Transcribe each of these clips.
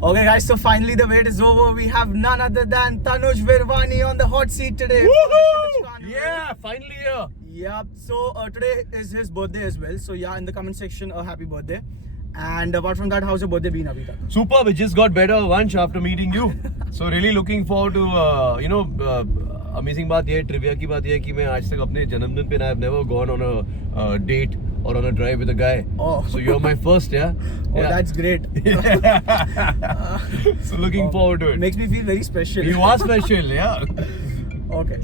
Okay, guys, so finally the wait is over. We have none other than Tanuj Virvani on the hot seat today. Yeah, finally here. Yep. So today is his birthday as well. So yeah, in the comment section, a happy birthday. And apart from that, how's your birthday been, Abhi? Superb. It just got better once after meeting you. So really looking forward to amazing बात ये trivia की बात ये है कि मैं आज तक अपने जन्मदिन पे I've never gone on a date or on a drive with a guy. Oh. So you're my first, yeah? Oh, yeah. That's great. So looking forward to it. Makes me feel very special. You are special, yeah. Okay.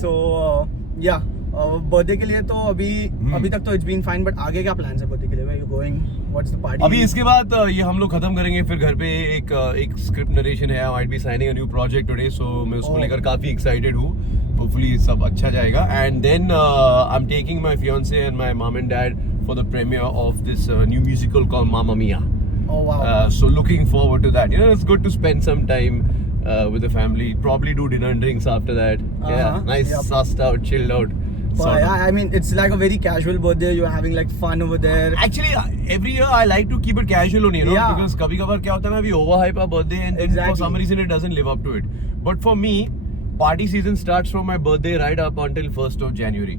So yeah. Birthday के लिए तो अभी तक तो it's been fine, but आगे क्या plans है birthday के लिए? Where you going? What's the party? अभी इसके बाद ये हम लोग खत्म करेंगे, फिर घर पे एक स्क्रिप्ट नरेशन है. I might be signing a new project today, so मैं उसको लेकर काफी एक्साइटेड हूँ. होपफुली सब अच्छा जाएगा. And then I am taking my fiancee and my mom and dad for the premiere of this new musical called Mamma Mia. Oh wow. So looking forward to that. It's good to spend some time with the family. Probably do dinner and drinks after that. Yeah, nice, sussed out, chilled out. Yeah, I mean, it's like a very casual birthday. You're having like fun over there. Actually, every year I like to keep it casual only, because kabhi-kabhar kya hota hai na, we overhype our birthday and then for some reason it doesn't live up to it. But for me, party season starts from my birthday right up until 1st of January.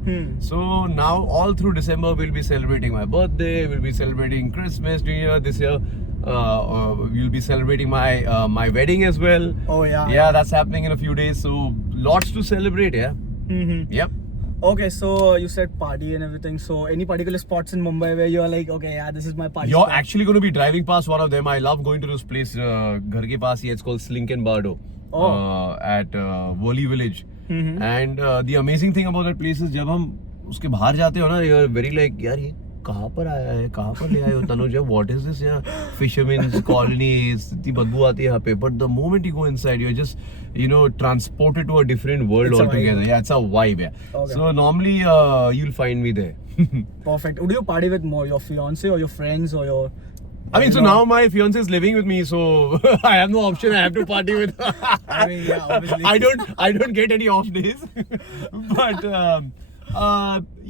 So now all through December we'll be celebrating my birthday, we'll be celebrating Christmas, New Year. This year we'll be celebrating my wedding as well. Oh yeah. Yeah, that's happening in a few days. So lots to celebrate, yeah. Yep. Okay, so you said party and everything. So any particular spots in Mumbai where you're like, okay, yeah, this is my party You're spot? actually going to be driving past one of them. I love going to this place, घर के पास ही. It's called Slink and Bardo at Worli Village. And the amazing thing about that place is जब हम उसके बाहर जाते हो ना, you're very like, यार ये कहाँ पर आया है, कहाँ पर ले आए हो Tanuj? What is this? Yeah, fishermen's colony. इतनी बदबू आती है यहाँ पे. But the moment you go inside, you're just transported to a different world altogether. Yeah, it's a vibe. Yeah. Okay. So normally you'll find me there. Perfect. Would you party with more your fiance or your friends or your? I mean, so now my fiance is living with me, so I have no option. I have to party with her. I mean, yeah, obviously. I don't get any off days. But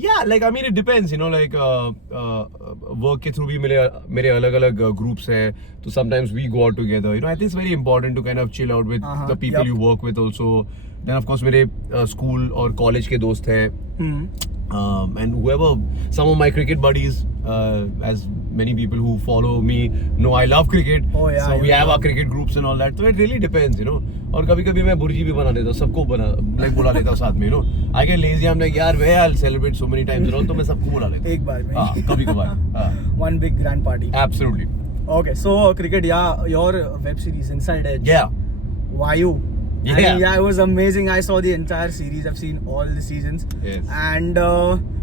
yeah, like I mean, it depends. Like work के through भी मेरे अलग-अलग groups है. So sometimes we go out together. I think it's very important to kind of chill out with the people you work with also. Then of course मेरे school और college के दोस्त हैं. And whoever, some of my cricket buddies, as many people who follow me know I love cricket. Oh yeah. So we have our cricket groups and all that. So it really depends, और कभी-कभी मैं बुर्जी भी बना लेता हूँ, सबको बुला लेता हूँ साथ में, I get lazy. I'm like, यार where I'll celebrate so many times, तो मैं सबको बुला लेता हूँ. एक बार में. कभी-कभार. One big grand party. Absolutely. Okay, so cricket, yeah, your web series Inside Edge. Yeah. Why you? Yeah. I mean, yeah, it was amazing. I saw the entire series. I've seen all the seasons. Yes. And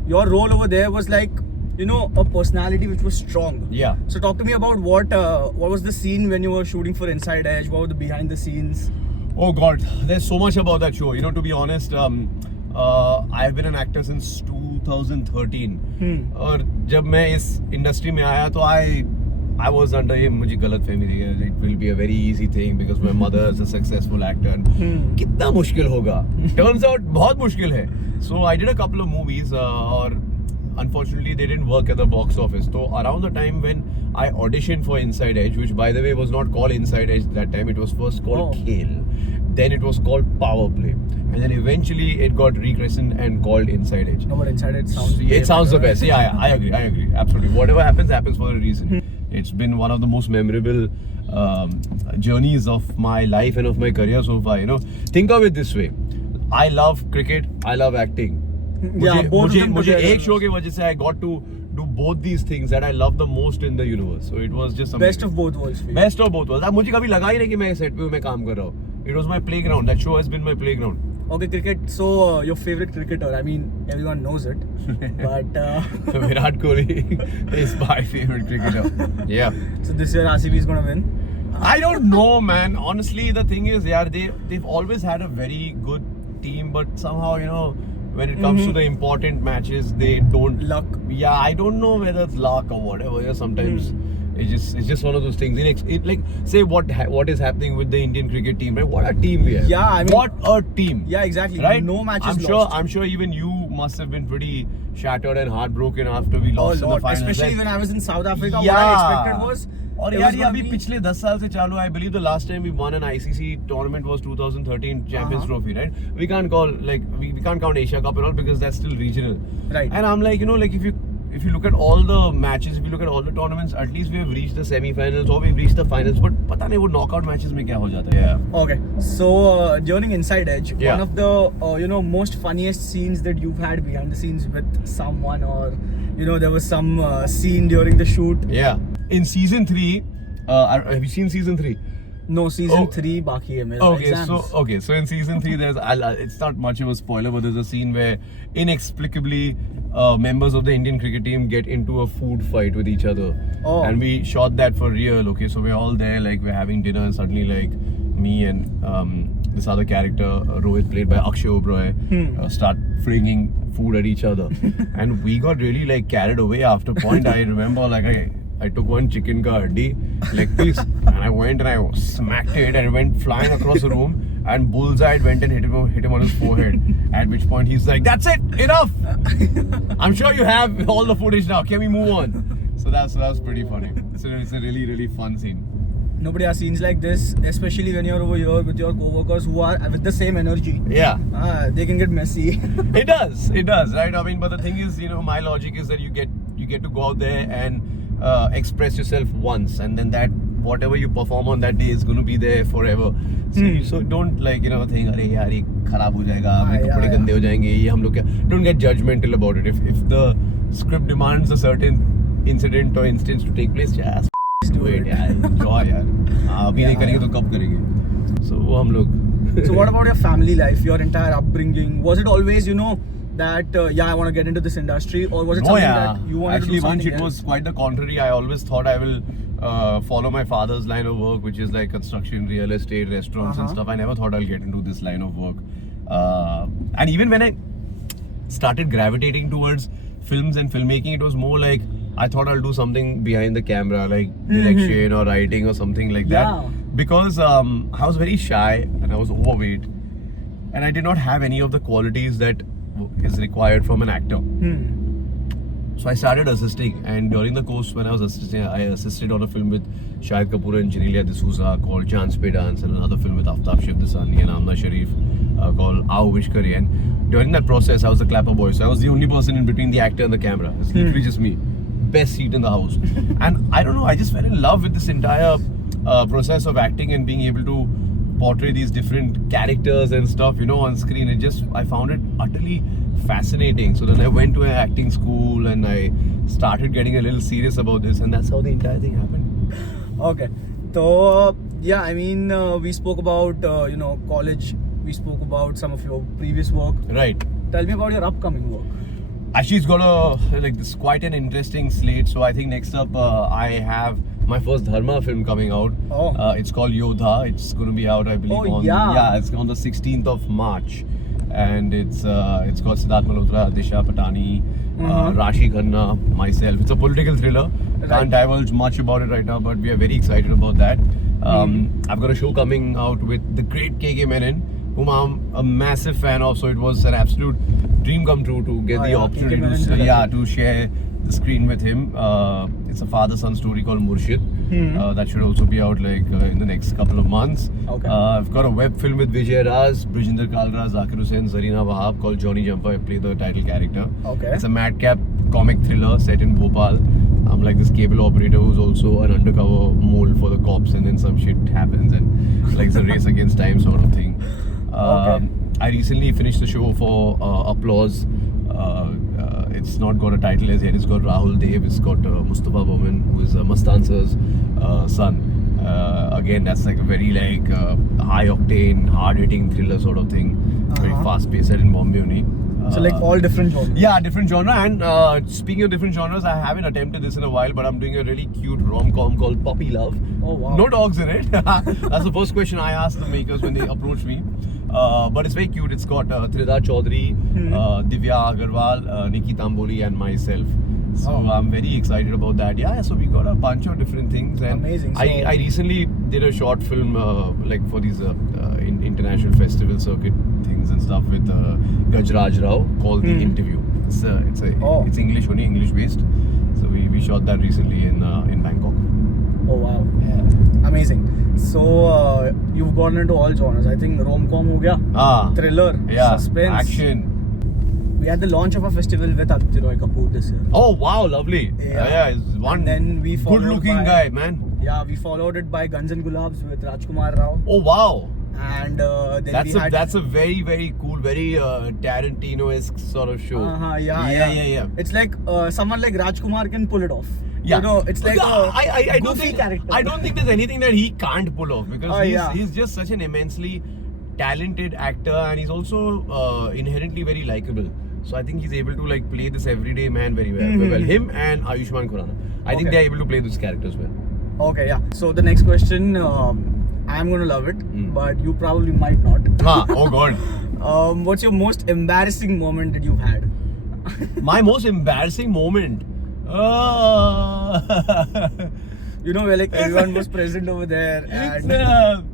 your role over there was like, a personality which was strong. Yeah. So talk to me about what was the scene when you were shooting for Inside Edge? What were the behind the scenes? Oh God, there's so much about that show. To be honest, I've been an actor since 2013. और जब मैं इस industry में आया तो I was under him. मुझे गलत फहमी थी. It will be a very easy thing because my mother is a successful actor. कितना मुश्किल होगा? Turns out बहुत मुश्किल है. So I did a couple of movies और unfortunately they didn't work at the box office. So around the time when I auditioned for Inside Edge, which by the way was not called Inside Edge that time, it was first called Khel. Then it was called Power Play. And then eventually it got rechristened and called Inside Edge. No, but Inside Edge sounds... It sounds the best. Yeah, I agree. Absolutely. Whatever happens for a reason. It's been one of the most memorable journeys of my life and of my career so far. Think of it this way. I love cricket. I love acting. मुझे एक show की वजह से I got to do both these things that I love the most in the universe. So it was just amazing. Best of both worlds. Best of both worlds. मुझे कभी लगा ही नहीं कि मैं सेट पे मैं काम कर रहा हूँ. It was my playground. That show has been my playground. Okay, cricket. So your favorite cricketer? I mean, everyone knows it, but Virat Kohli is my favorite cricketer. Yeah. So this year RCB is gonna win. I don't know, man. Honestly, the thing is, yeah, they've always had a very good team, but somehow, when it comes to the important matches, they don't. Luck. Yeah, I don't know whether it's luck or whatever. Yeah, sometimes. It's just one of those things. Like say what is happening with the Indian cricket team, right? What a team we have. Yeah, I mean, what a team. Yeah, exactly. Right? No matches lost. I'm sure even you must have been pretty shattered and heartbroken after we lost in the finals. Especially when I was in South Africa. Yeah. What I expected was और it यार was ये gonna अभी be- पिछले 10 साल से चालू है. I believe the last time we won an ICC tournament was 2013 Champions Trophy, right? We can't call like we can't count Asia Cup and all because that's still regional. Right. And I'm like, you know, like if you look at all the matches, if you look at all the tournaments, at least we have reached the semi-finals or we've reached the finals. But पता नहीं वो knockout matches में क्या हो जाता है. Yeah. Okay, so during Inside Edge, Yeah. one of the most funniest scenes that you've had behind the scenes with someone, or there was some scene during the shoot. Yeah. In season 3, have you seen season 3? No, season Oh. 3 बाकी है मेरा. Okay, exams. so in season 3, it's not much of a spoiler, but there's a scene where inexplicably members of the Indian cricket team get into a food fight with each other, and we shot that for real. Okay, so we're all there, like we're having dinner, and suddenly like me and this other character, Rohit, played by Akshay Oberoi, start flinging food at each other, and we got really like carried away. After a point, I remember like I took one chicken ka haddi, leg piece, and I went and I smacked it, and it went flying across the room, and bullseye went and hit him on his forehead. At which point he's like, "That's it, enough. I'm sure you have all the footage now. Can we move on?" So that's pretty funny. So it's a really really fun scene. Nobody has scenes like this, especially when you're over here with your co-workers who are with the same energy. Yeah. They can get messy. It does, right? I mean, but the thing is, my logic is that you get to go out there and express yourself once, and then that whatever you perform on that day is going to be there forever. So don't like think अरे यार ये खराब हो जाएगा, मेरे कपड़े गंदे हो जाएंगे, ये हम लोग क्या. Don't get judgmental about it. If the script demands a certain incident or instance to take place, just do it यार, enjoy यार. अभी नहीं करेंगे तो कब करेंगे? So वो हम लोग. So what about your family life, your entire upbringing? Was it always that I want to get into this industry, or was it something that you wanted Actually, to do once something it was quite the contrary. I always thought I will follow my father's line of work, which is like construction, real estate, restaurants and stuff. I never thought I'll get into this line of work. And even when I started gravitating towards films and filmmaking, it was more like I thought I'll do something behind the camera, like direction or writing or something like that. Yeah. Because I was very shy and I was overweight, and I did not have any of the qualities that is required from an actor. So I started assisting, and during the course when I was assisting, I assisted on a film with Shahid Kapoor and Janelia D'Souza called Chance Pe Dance, and another film with Aftab Shivdasani and Amna Sharif called Aao Wish Kare. And during that process, I was the clapper boy, so I was the only person in between the actor and the camera. It's literally just me, best seat in the house. And I don't know, I just fell in love with this entire process of acting and being able to portray these different characters and stuff, on screen. I found it utterly fascinating. So then I went to an acting school and I started getting a little serious about this, and that's how the entire thing happened. Okay. So, I mean, we spoke about, college. We spoke about some of your previous work. Right. Tell me about your upcoming work. Actually, it's got this quite an interesting slate. So I think next up, I have my first Dharma film coming out. It's called Yodha. It's going to be out, I believe, it's on the 16th of March. And it's got Siddharth Malhotra, Disha Patani, Rashi Khanna, myself. It's a political thriller. Can't divulge much about it right now, but we are very excited about that. I've got a show coming out with the great KK Menon, whom I'm a massive fan of. So it was an absolute dream come true to get the opportunity to share the screen with him. It's a father-son story called Murshid. That should also be out in the next couple of months. Okay. I've got a web film with Vijay Raz, Brijinder Kalra, Zakir Hussain, Zarina Wahab called Johnny Jumper. I play the title character. Okay. It's a madcap comic thriller set in Bhopal. I'm like this cable operator who's also an undercover mole for the cops, and then some shit happens and it's a race against time sort of thing. Okay. I recently finished the show for Applause. It's not got a title as yet. It's got Rahul Dev. It's got Mustafa Bowman, who is Mastan sir's son. Again, that's like a very high octane, hard hitting thriller sort of thing. Very fast paced, set in Bombay only. So all different genres. Yeah, different genre. And speaking of different genres, I haven't attempted this in a while, but I'm doing a really cute rom-com called Puppy Love. Oh wow. No dogs in it. That's the first question I asked the makers when they approached me. But it's very cute. It's got Trida Chaudhary, Divya Agarwal, Nikki Tamboli, and myself. So I'm very excited about that. Yeah, so we got a bunch of different things. And amazing. So I recently did a short film for these international festival circuit things and stuff with Gajraj Rao called The Interview. It's English only, English based. So we shot that recently in Bangkok. Oh wow, amazing. So you've gone into all genres. I think rom-com ho gaya, thriller, suspense, action. We had the launch of a festival with Aditya Roy Kapoor this year. Oh wow, lovely. Yeah, he's one And then we followed good-looking by- guy, man. Yeah, we followed it by Guns and Gulabs with Rajkumar Rao. Oh wow. And then That's a very, very cool, very Tarantino-esque sort of show. Yeah. It's like someone like Rajkumar can pull it off. Yeah. You know, it's like I don't goofy think character. I don't think there's anything that he can't pull off because Yeah. he's just such an immensely talented actor and he's also inherently very likable. So I think he's able to like play this everyday man very well. Well, him and Ayushmann Khurrana. I think they're able to play these characters well. Okay, yeah. So the next question, I'm gonna love it, but you probably might not. Oh god. What's your most embarrassing moment that you've had? My most embarrassing moment. You know, where like everyone was present over there, It's, and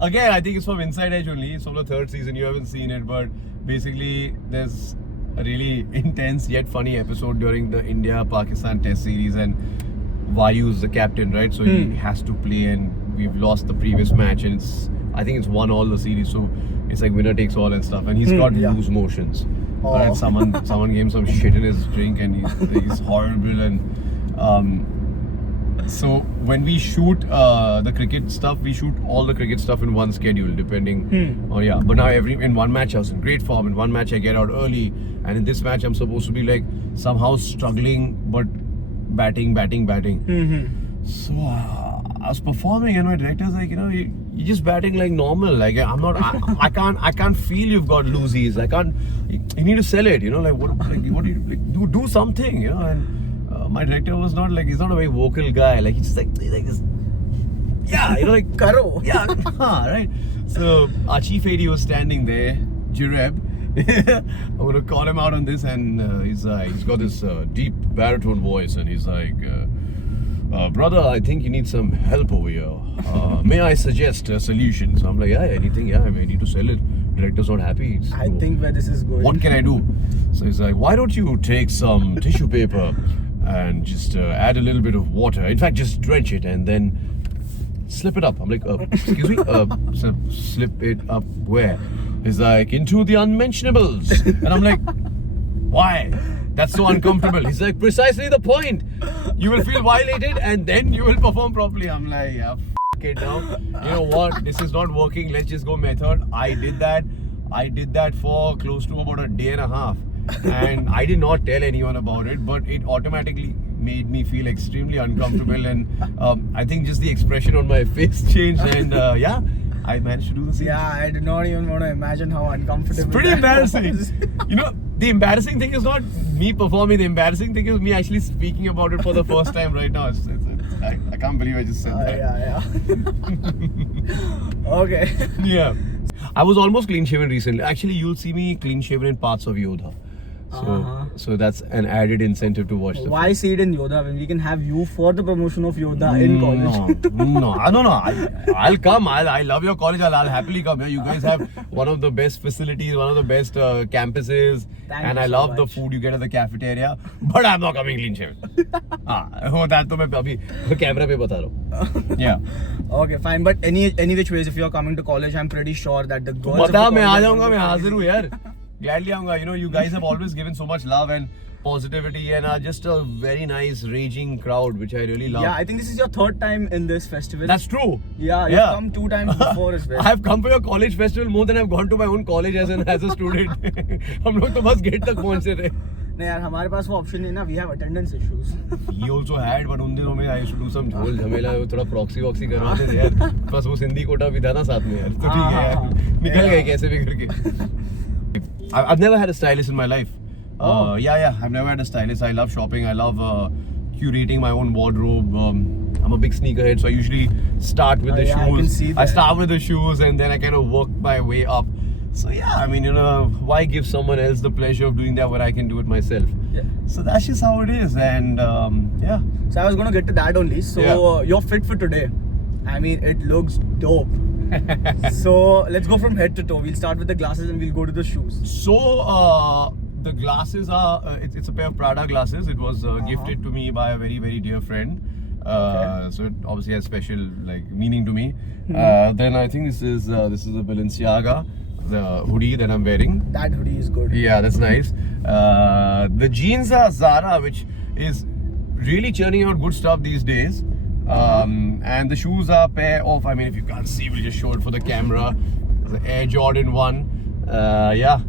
again, I think it's from Inside Edge only. It's from the third season. You haven't seen it, but basically, there's a really intense yet funny episode during the India-Pakistan Test series, and Vayu's the captain, right? So he has to play, and we've lost the previous match, and I think it's 1-1 the series. So it's like winner takes all and stuff, and he's got loose motions. And someone gave him some shit in his drink, and he's horrible. And so when we shoot the cricket stuff, we shoot all the cricket stuff in one schedule, depending. But now in one match I was in great form. In one match I get out early, and in this match I'm supposed to be like somehow struggling, but batting. So I was performing, and my director's like, you're just batting like normal. Like I'm not. I can't feel you've got loosies. I can't. You need to sell it. Like what? Like what do you like? Do something. And my director was not like, he's not a very vocal guy. Like he's just like this. Yeah, like Karo. Yeah, right. So our chief AD was standing there, Jireb. I'm gonna call him out on this, and he's got this deep baritone voice, and he's like, brother, I think you need some help over here. May I suggest a solution? So I'm like, yeah, anything. Yeah, I need to sell it. Director's not happy. I think where this is going. What can I do? So he's like, why don't you take some tissue paper and just add a little bit of water. In fact, just drench it and then slip it up. I'm like, excuse me? So slip it up where? He's like, into the unmentionables. And I'm like, why? That's so uncomfortable. He's like, precisely the point. You will feel violated and then you will perform properly. I'm like, yeah, it now. You know what? This is not working. Let's just go method. I did that for close to about a day and a half. And I did not tell anyone about it, but it automatically made me feel extremely uncomfortable, and I think just the expression on my face changed, and I managed to do the scene. Yeah, I did not even want to imagine how uncomfortable. It's pretty embarrassing. The embarrassing thing is not me performing. The embarrassing thing is me actually speaking about it for the first time right now. I can't believe I just said that. Yeah. Okay. Yeah. I was almost clean shaven recently. Actually, you'll see me clean shaven in parts of Yodha. So that's an added incentive to watch the Why see it in Yodha when we can have you for the promotion of Yodha in college? No, I don't know. I'll come. I love your college. I'll happily come. You guys have one of the best facilities, one of the best campuses, and I love the food you get at the cafeteria. But I'm not coming clean shaven. That to मैं अभी camera पे बता रहा हूँ. Yeah. Okay, fine. But any which ways, if you're coming to college, I'm pretty sure that the girls. बता मैं आ जाऊँगा मैं हाजिर हूँ यार. Gladly आऊँगा. You guys have always given so much love and positivity and are just a very nice raging crowd, which I really love. Yeah, I think this is your third time in this festival. That's true. Yeah, you've come 2 times before as well. I've come for your college festival more than I've gone to my own college as a student. हम लोग तो बस gate तक पहुँचे थे. नहीं यार हमारे पास वो ऑप्शन नहीं ना. We have attendance issues. He also had, but उन दिनों में I used to do some झोल झमेला, थोड़ा proxy वॉक्सी करवाते थे यार. बस वो सिंधी कोटा भी था ना साथ में यार. तो ठीक है यार. निकल गए कैसे भी करके. I've never had a stylist in my life. I've never had a stylist. I love shopping. I love curating my own wardrobe. I'm a big sneakerhead, so I usually start with the shoes. I can see that. I start with the shoes and then I kind of work my way up. So yeah, I mean, why give someone else the pleasure of doing that when I can do it myself? Yeah. So that's just how it is, and yeah. So I was gonna get to that only. So you're fit for today. I mean, it looks dope. So let's go from head to toe. We'll start with the glasses and we'll go to the shoes. So the glasses are it's a pair of Prada glasses. It was gifted to me by a very, very dear friend. So it obviously has special like meaning to me. Then I think this is a Balenciaga, the hoodie that I'm wearing. That hoodie is good. Yeah, that's nice. The jeans are Zara, which is really churning out good stuff these days. And the shoes are a pair of, I mean, if you can't see, we'll just show it for the camera. The Air Jordan 1. Yeah,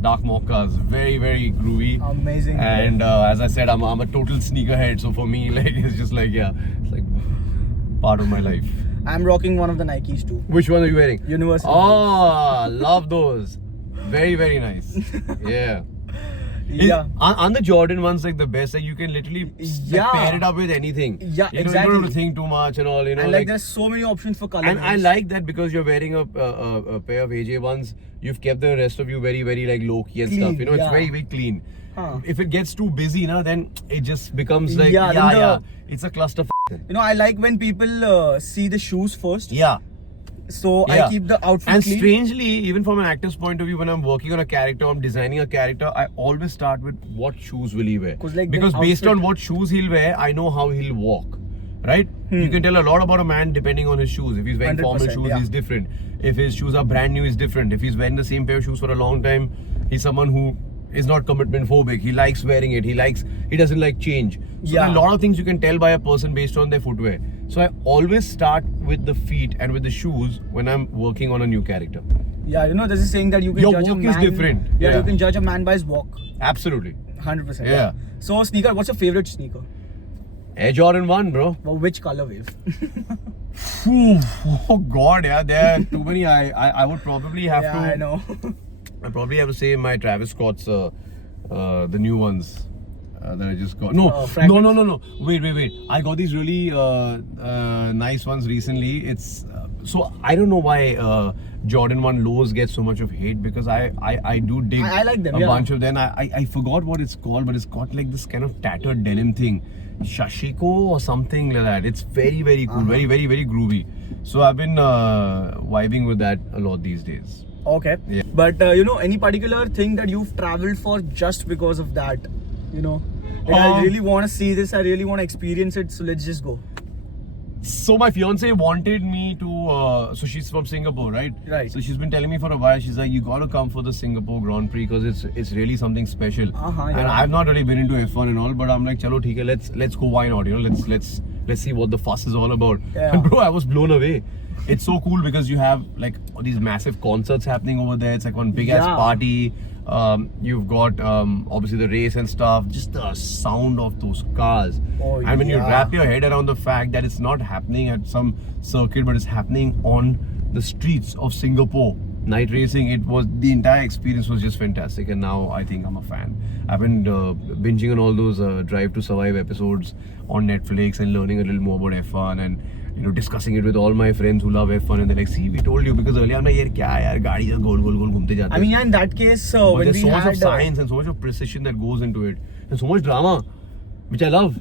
dark mochas, very, very groovy. Amazing. And as I said, I'm a total sneakerhead. So for me, like, it's just like, yeah, it's like part of my life. I'm rocking one of the Nikes too. Which one are you wearing? Universal. Oh, love those. Very, very nice. Yeah. Yeah. Aren't the Jordan ones like the best? Like you can literally pair it up with anything. Yeah, you exactly. don't have to think too much and all. You know, and like there's so many options for color. And I like that because you're wearing a pair of AJ ones. You've kept the rest of you very, very like low key and clean, stuff. You know, it's very, very clean. If it gets too busy, then it just becomes like it's a cluster. You know, I like when people see the shoes first. Yeah. So I keep the outfit and clean. Strangely, even from an actor's point of view, when I'm working on a character, I'm designing a character, I always start with what shoes will he wear. Because based on what shoes he'll wear, I know how he'll walk. Right? You can tell a lot about a man depending on his shoes. If he's wearing formal shoes, he's different. If his shoes are brand new, he's different. If he's wearing the same pair of shoes for a long time, he's someone who is not commitment phobic. He likes wearing it. He doesn't like change. So there are a lot of things you can tell by a person based on their footwear. So I always start with the feet and with the shoes when I'm working on a new character. Yeah, you know, there's a saying that you can Your judge a walk man. is different. Yeah, you can judge a man by his walk. Absolutely. 100%. Yeah. So sneaker, what's your favorite sneaker? Air Jordan 1, bro. Well, which color wave? Oh God, yeah, there are too many. I would probably have to. Yeah, I know. I probably have to say my Travis Scott's, the new ones that I just got. No. Wait. I got these really nice ones recently. It's so I don't know why Jordan 1 lows get so much of hate because I do dig I like them, a bunch of them. I forgot what it's called, but it's got like this kind of tattered denim thing. Shashiko or something like that. It's very, very cool. Very, very, very groovy. So I've been vibing with that a lot these days. Okay. Yeah. But you know, any particular thing that you've traveled for just because of that? You know, like, I really want to see this. I really want to experience it. So let's just go. So my fiance wanted me to. So she's from Singapore, right? Right. So she's been telling me for a while. She's like, you gotta come for the Singapore Grand Prix because it's really something special. And I've not really been into F1 and all, but I'm like, chalo, theek hai, let's go. Why not? You know, let's see what the fuss is all about. Yeah. And bro, I was blown away. It's so cool because you have like all these massive concerts happening over there. It's like one big ass party. You've got obviously the race and stuff. Just the sound of those cars. And when you wrap your head around the fact that it's not happening at some circuit, but it's happening on the streets of Singapore. Night racing, the entire experience was just fantastic, and now I think I'm a fan. I've been binging on all those Drive to Survive episodes on Netflix and learning a little more about F1 and discussing it with all my friends who love F1, and they're like, see, we told you, because earlier I'm like, yaar, gaadi just goal ghumte jate. I mean, yeah, in that case, but when there's we so much had of science and so much of precision that goes into it, and so much drama, which I love.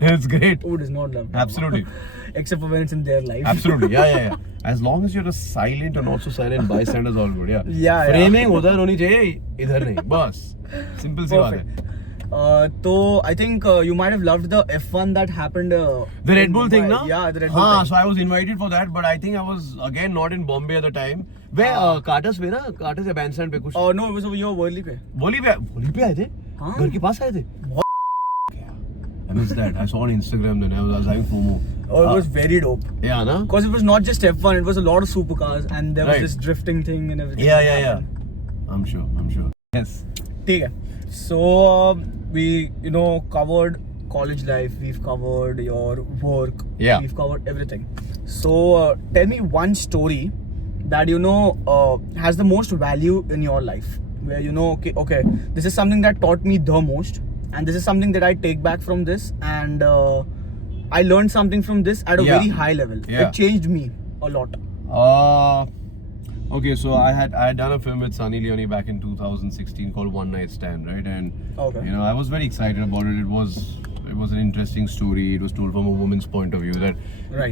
It's great. Who does not love drama? Absolutely. Except for when it's in their life. Absolutely, yeah. As long as you're a silent or not so silent bystander's all good, Yeah. Framing udhar honi chahiye, idhar nahi. Bas. Simple si baat hai. So I think you might have loved the F1 that happened. The Red Bull thing, na? Yeah, the Red Bull thing. So I was invited for that, but I think I was again not in Bombay at the time. Where Carter's पे ना, Carter's या Bandstand पे कुछ. Oh no, it was over here Worli पे. Worli पे आए थे? घर के पास आए थे? I missed that. I saw on Instagram then I was having FOMO. Oh, it was very dope. Yeah, na? Because it was not just F1, it was a lot of supercars and there was this drifting thing and everything. Yeah. I'm sure. Yes. Okay. So we, covered college life, we've covered your work, we've covered everything. So tell me one story that has the most value in your life, where okay, this is something that taught me the most, and this is something that I take back from this, and I learned something from this at a very high level. It changed me a lot. Okay, so I had done a film with Sunny Leone back in 2016 called One Night Stand, right? And I was very excited about it. It was an interesting story. It was told from a woman's point of view that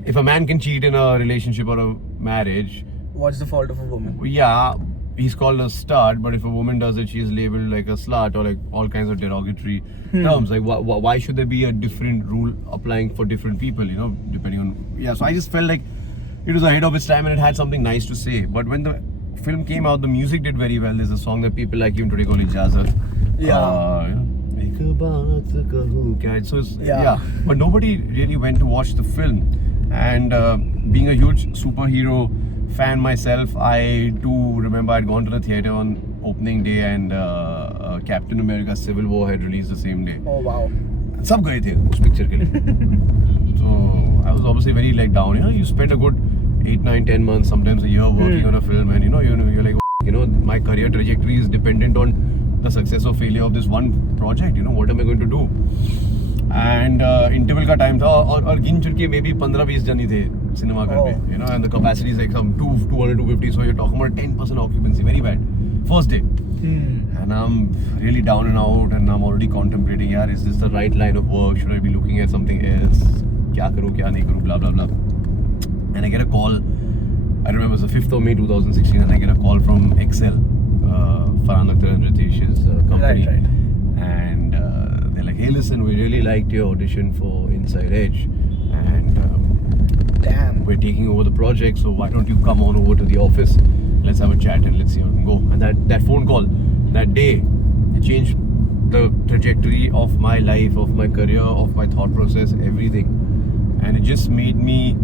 if a man can cheat in a relationship or a marriage, what's the fault of a woman? Yeah, he's called a stud, but if a woman does it, she's labeled like a slut or like all kinds of derogatory terms. Like, why should there be a different rule applying for different people, you know, depending on. Yeah, so I just felt like it was ahead of its time and it had something nice to say. But when the film came out, the music did very well. There's a song that people like him today called Ijazat. Yeah. So it's, yeah. But nobody really went to watch the film. And being a huge superhero fan myself, I do remember I'd gone to the theatre on opening day and Captain America Civil War had released the same day. Oh wow. सब गए थे उस picture के लिए. So I was obviously very like down. You know, you spend a good 8, 9, 10 months, sometimes a year working on a film, and you're like, you know, my career trajectory is dependent on the success or failure of this one project. You know, what am I going to do? And interval का time था और गिन चुन के maybe 15-20 जन ही थे cinema घर पे, you know, and the capacity is like some 200-250, so you're talking about 10% occupancy, very bad. First day. And I'm really down and out, and I'm already contemplating, yaar, is this the right line of work? Should I be looking at something else? क्या करूँ, क्या नहीं करूँ, blah blah blah. And I get a call. I remember it was the 5th of May 2016, and I get a call from Excel, Farhan Akhtar and Ritesh's company. Right. And they're like, hey, listen, we really liked your audition for Inside Edge, and Damn. we're taking over the project, so why don't you come on over to the office? Let's have a chat and let's see how it can go. And that phone call, that day, it changed the trajectory of my life, of my career, of my thought process, everything. And it just made me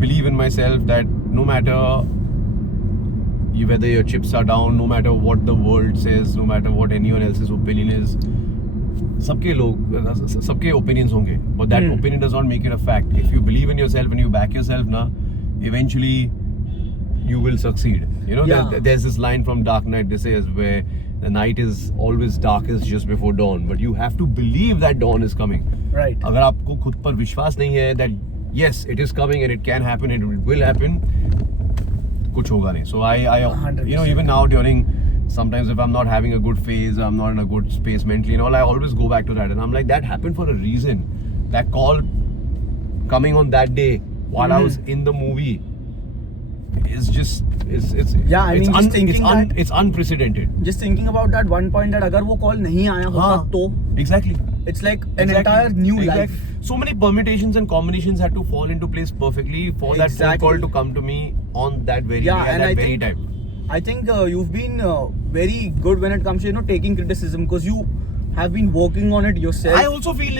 believe in myself that no matter whether your chips are down, no matter what the world says, no matter what anyone else's opinion is, सबके opinions होंगे, but that opinion does not make it a fact. If you believe in yourself and you back yourself, eventually you will succeed. You know, there's this line from Dark Knight, this is where the night is always darkest just before dawn, but you have to believe that dawn is coming. Right. अगर आपको खुद पर विश्वास नहीं है that yes, it is coming and it can happen, it will happen, कुछ होगा नहीं. So I 100%. you know, even now during sometimes if I'm not having a good phase, I'm not in a good space mentally and all, I always go back to that and I'm like, that happened for a reason. That call coming on that day while I was in the movie is just it's unprecedented. Just thinking about that one point, that अगर वो call नहीं आया होता तो exactly. It's like an entire new life. So many permutations and combinations had to fall into place perfectly for that phone call to come to me on that very day and that very time. I think you've been very good when it comes to, you know, taking criticism, because you have been working on it yourself. I also feel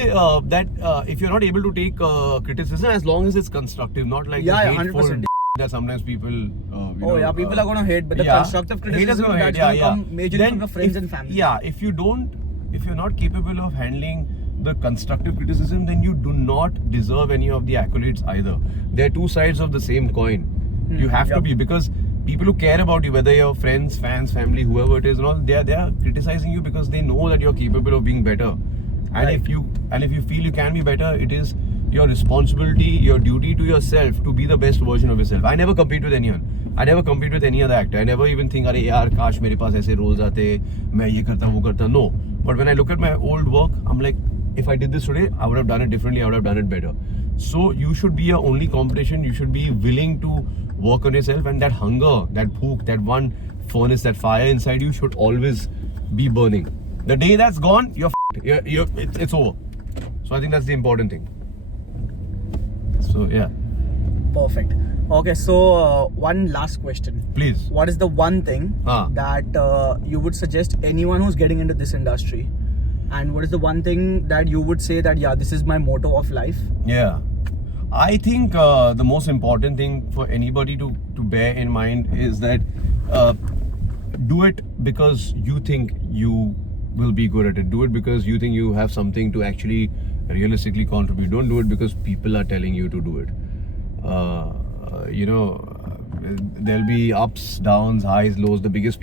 that if you're not able to take criticism, as long as it's constructive, not like the hateful 100%. that sometimes people people are gonna hate, but the constructive criticism that's gonna come majorly from your friends and family. Yeah, if you're not capable of handling the constructive criticism, then you do not deserve any of the accolades either. They're two sides of the same coin. You have to be, because people who care about you, whether you're friends, fans, family, whoever it is, and all, they are criticizing you because they know that you're capable of being better. And if you feel you can be better, it is your responsibility, your duty to yourself to be the best version of yourself. I never compete with anyone. I never compete with any other actor. I never even think, अरे यार काश मेरे पास ऐसे roles आते, मैं ये करता वो करता. No. But when I look at my old work, I'm like, if I did this today, I would have done it differently. I would have done it better. So you should be your only competition. You should be willing to work on yourself, and that hunger, that bhook, that one furnace, that fire inside you should always be burning. The day that's gone, it's over. So I think that's the important thing. So yeah. Perfect. Okay, so one last question. Please. What is the one thing that you would suggest anyone who's getting into this industry? And what is the one thing that you would say that, yeah, this is my motto of life? Yeah. I think the most important thing for anybody to bear in mind is that do it because you think you will be good at it. Do it because you think you have something to actually realistically contribute. Don't do it because people are telling you to do it. There'll be ups, downs, highs, lows. The biggest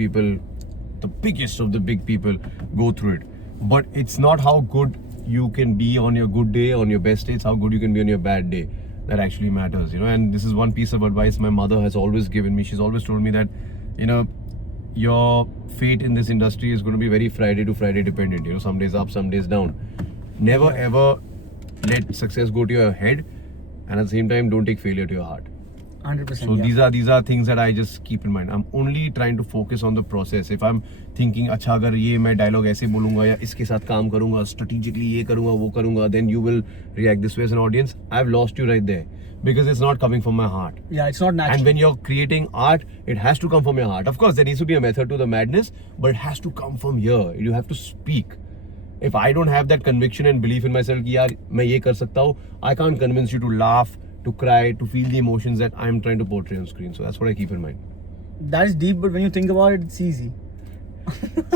of the big people go through it. But it's not how good you can be on your good day, on your best day. It's how good you can be on your bad day that actually matters, And this is one piece of advice my mother has always given me. She's always told me that, your fate in this industry is going to be very Friday to Friday dependent. Some days up, some days down. Never ever let success go to your head, and at the same time, don't take failure to your heart. 100%. So these are things that I just keep in mind. I'm only trying to focus on the process. If I'm thinking, अच्छा अगर ये मैं dialogue ऐसे बोलूँगा या इसके साथ काम करूँगा, strategically ये करूँगा वो करूँगा, then you will react this way as an audience. I've lost you right there because it's not coming from my heart. Yeah, it's not natural. And when you're creating art, it has to come from your heart. Of course, there needs to be a method to the madness, but it has to come from here. You have to speak. If I don't have that conviction and belief in myself कि यार मैं ये कर सकता हूँ, I can't convince you to laugh, to cry, to feel the emotions that I'm trying to portray on screen. So that's what I keep in mind. That is deep, but when you think about it, it's easy.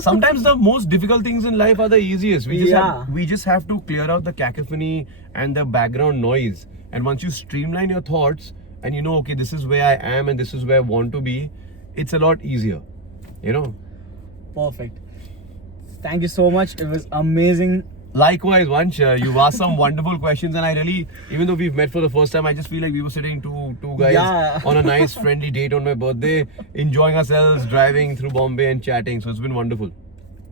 Sometimes the most difficult things in life are the easiest. We just have to clear out the cacophony and the background noise. And once you streamline your thoughts and you know, okay, this is where I am and this is where I want to be, it's a lot easier, you know. Perfect. Thank you so much. It was amazing. Likewise, Vansh, you've asked some wonderful questions, and I really, even though we've met for the first time, I just feel like we were sitting two guys on a nice friendly date on my birthday, enjoying ourselves, driving through Bombay and chatting. So it's been wonderful.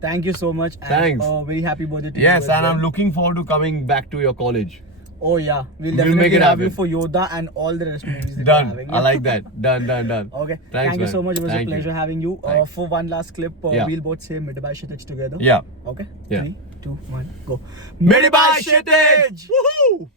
Thank you so much. Thanks. And, very happy birthday to you. Yes, and I'm looking forward to coming back to your college. Oh yeah, we'll definitely make it have you happen. for Yoda and all the rest movies that Done. you're having. I like that. Done. Okay. Thanks, Thank you man. so much. It was Thank a pleasure you. having you. Thanks. For one last clip, Yeah. we'll both say Mid by Kshitij together. Yeah. Okay. Yeah. 3, 2, 1, go. Made by Kshitij! Woohoo!